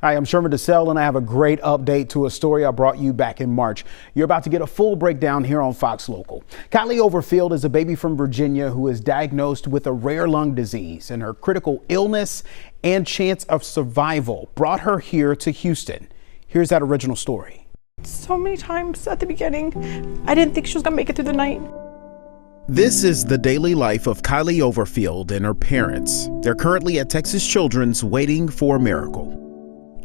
Hi, I'm Sherman DeSell, and I have a great update to a story I brought you back in March. You're about to get a full breakdown here on Fox Local. Kylie Overfield is a baby from Virginia who is diagnosed with a rare lung disease, and her critical illness and chance of survival brought her here to Houston. Here's that original story. So many times at the beginning, I didn't think she was gonna make it through the night. This is the daily life of Kylie Overfield and her parents. They're currently at Texas Children's waiting for a miracle.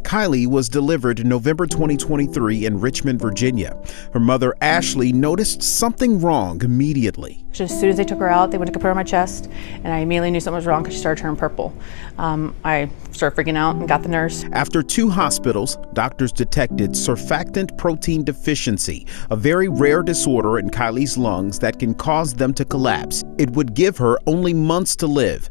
Kylie was delivered in November 2023 in Richmond, Virginia. Her mother, Ashley, noticed something wrong immediately. As soon as they took her out, they went to put her on my chest, and I immediately knew something was wrong because she started turning purple. I started freaking out and got the nurse. After 2 hospitals, doctors detected surfactant protein deficiency, a very rare disorder in Kylie's lungs that can cause them to collapse. It would give her only months to live.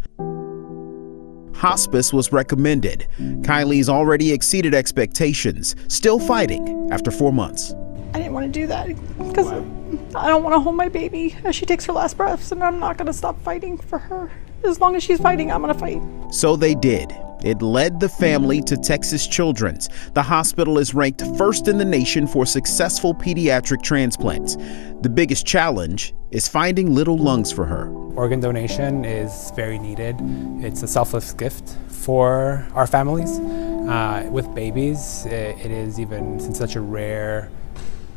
Hospice was recommended. Kylie's already exceeded expectations, still fighting after 4 months. I didn't want to do that because I don't want to hold my baby as she takes her last breaths, and I'm not going to stop fighting for her. As long as she's fighting, I'm going to fight. So they did. It led the family to Texas Children's. The hospital is ranked first in the nation for successful pediatric transplants. The biggest challenge is finding little lungs for her. Organ donation is very needed. It's a selfless gift for our families. With babies, it is even such a rare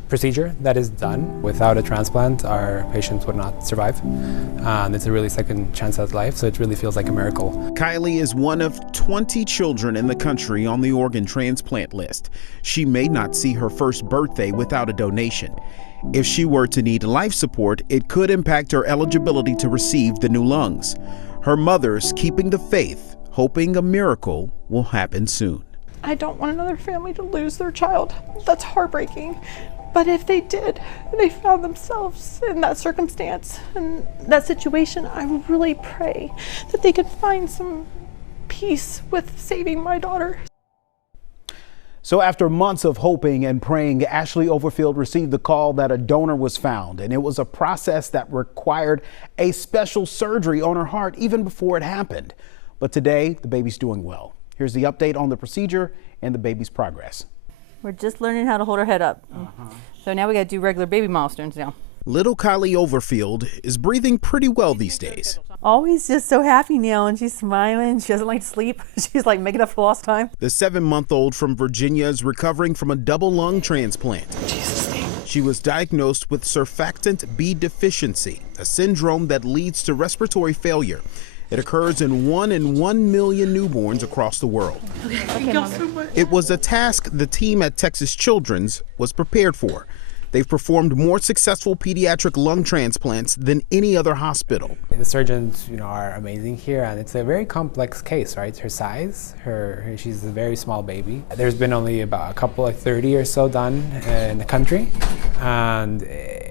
procedure that is done. Without a transplant, our patients would not survive. It's a really second chance at life, so it really feels like a miracle. Kylie is one of 20 children in the country on the organ transplant list. She may not see her first birthday without a donation. If she were to need life support, it could impact her eligibility to receive the new lungs. Her mother's keeping the faith, hoping a miracle will happen soon. I don't want another family to lose their child. That's heartbreaking. But if they did, they found themselves in that circumstance, in that situation, I really pray that they could find some peace with saving my daughter. So after months of hoping and praying, Ashley Overfield received the call that a donor was found, and it was a process that required a special surgery on her heart even before it happened. But today, the baby's doing well. Here's the update on the procedure and the baby's progress. We're just learning how to hold her head up. So now we got to do regular baby milestones now. Little Kylie Overfield is breathing pretty well these days. Always just so happy now, and she's smiling. She doesn't like to sleep. She's like making up for lost time. The 7-month-old from Virginia is recovering from a double lung transplant. Jesus' name. She was diagnosed with surfactant B deficiency, a syndrome that leads to respiratory failure. It occurs in 1 in 1 million newborns across the world. Thank y'all so much. It was a task the team at Texas Children's was prepared for. They've performed more successful pediatric lung transplants than any other hospital. The surgeons, are amazing here, and it's a very complex case, right? Her size, she's a very small baby. There's been only about a couple, like 30 or so done in the country, and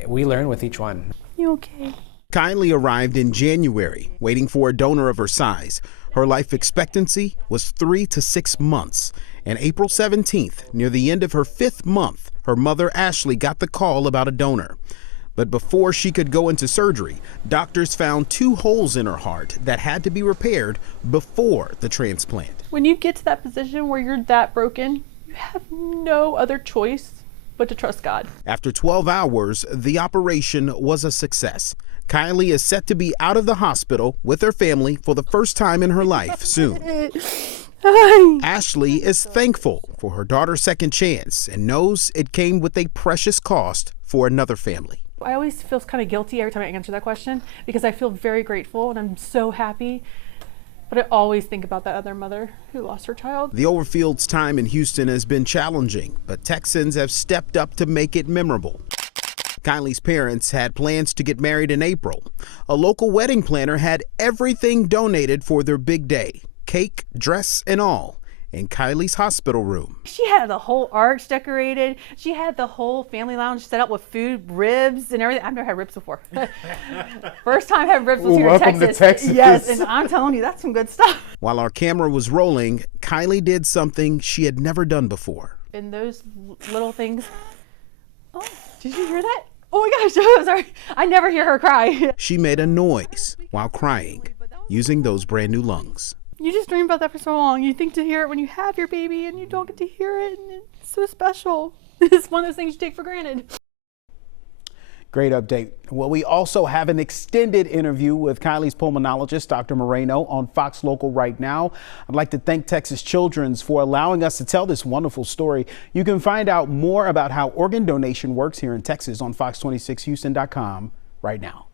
we learn with each one. You okay? Kylie arrived in January, waiting for a donor of her size. Her life expectancy was 3 to 6 months. And April 17th, near the end of her 5th month, her mother, Ashley, got the call about a donor. But before she could go into surgery, doctors found 2 holes in her heart that had to be repaired before the transplant. When you get to that position where you're that broken, you have no other choice but to trust God. After 12 hours, the operation was a success. Kylie is set to be out of the hospital with her family for the first time in her life soon. Ashley is thankful for her daughter's second chance and knows it came with a precious cost for another family. I always feel kind of guilty every time I answer that question because I feel very grateful and I'm so happy. But I always think about that other mother who lost her child. The Overfield's time in Houston has been challenging, but Texans have stepped up to make it memorable. Kylie's parents had plans to get married in April. A local wedding planner had everything donated for their big day, cake, dress, and all, in Kylie's hospital room. She had the whole arch decorated. She had the whole family lounge set up with food, ribs, and everything. I've never had ribs before. First time I had ribs was here in Texas. Welcome to Texas. Yes, and I'm telling you, that's some good stuff. While our camera was rolling, Kylie did something she had never done before. And those little things. Oh, did you hear that? Oh my gosh, I'm sorry. I never hear her cry. She made a noise while crying, using those brand new lungs. you just dream about that for so long. You think to hear it when you have your baby, and you don't get to hear it, and it's so special. It's one of those things you take for granted. Great update. Well, we also have an extended interview with Kylie's pulmonologist, Dr. Moreno, on Fox Local right now. I'd like to thank Texas Children's for allowing us to tell this wonderful story. You can find out more about how organ donation works here in Texas on fox26houston.com right now.